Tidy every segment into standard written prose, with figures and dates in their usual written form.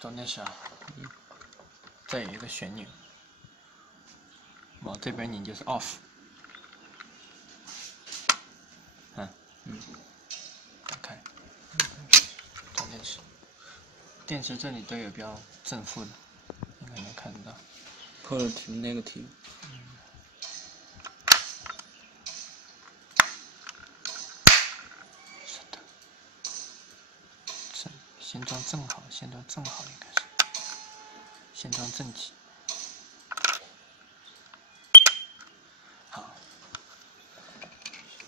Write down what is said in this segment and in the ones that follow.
重点是啊，这有一个旋钮，往这边拧就是 off。打开。重点是，电池这里都有标正负的，应该能看得到。positive negative。是的。先装正好，先装正好应该是。先装正极。好。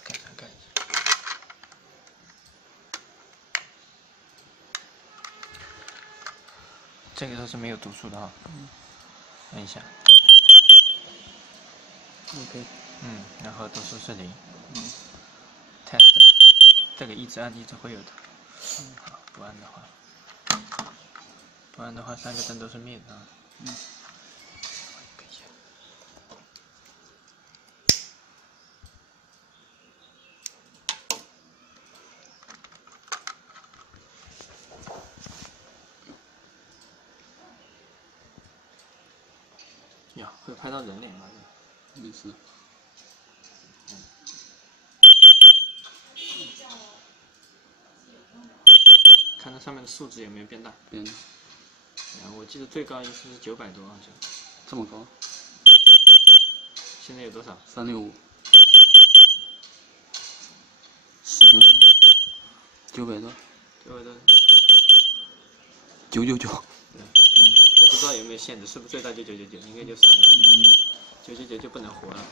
盖上盖子。这个都是没有读数的啊。按一下。OK。然后读数是0。test， 这个一直按一直会有的。好，不按的话3个灯都是灭的啊。呀，会拍到人脸吗？没事。看它上面的数值有没有变大？变。我记得最高一次是900多，好像。这么高？现在有多少？365。900多。900多。999。对。我不知道有没有限制，是不是最大就999？应该就3个。999就不能活了。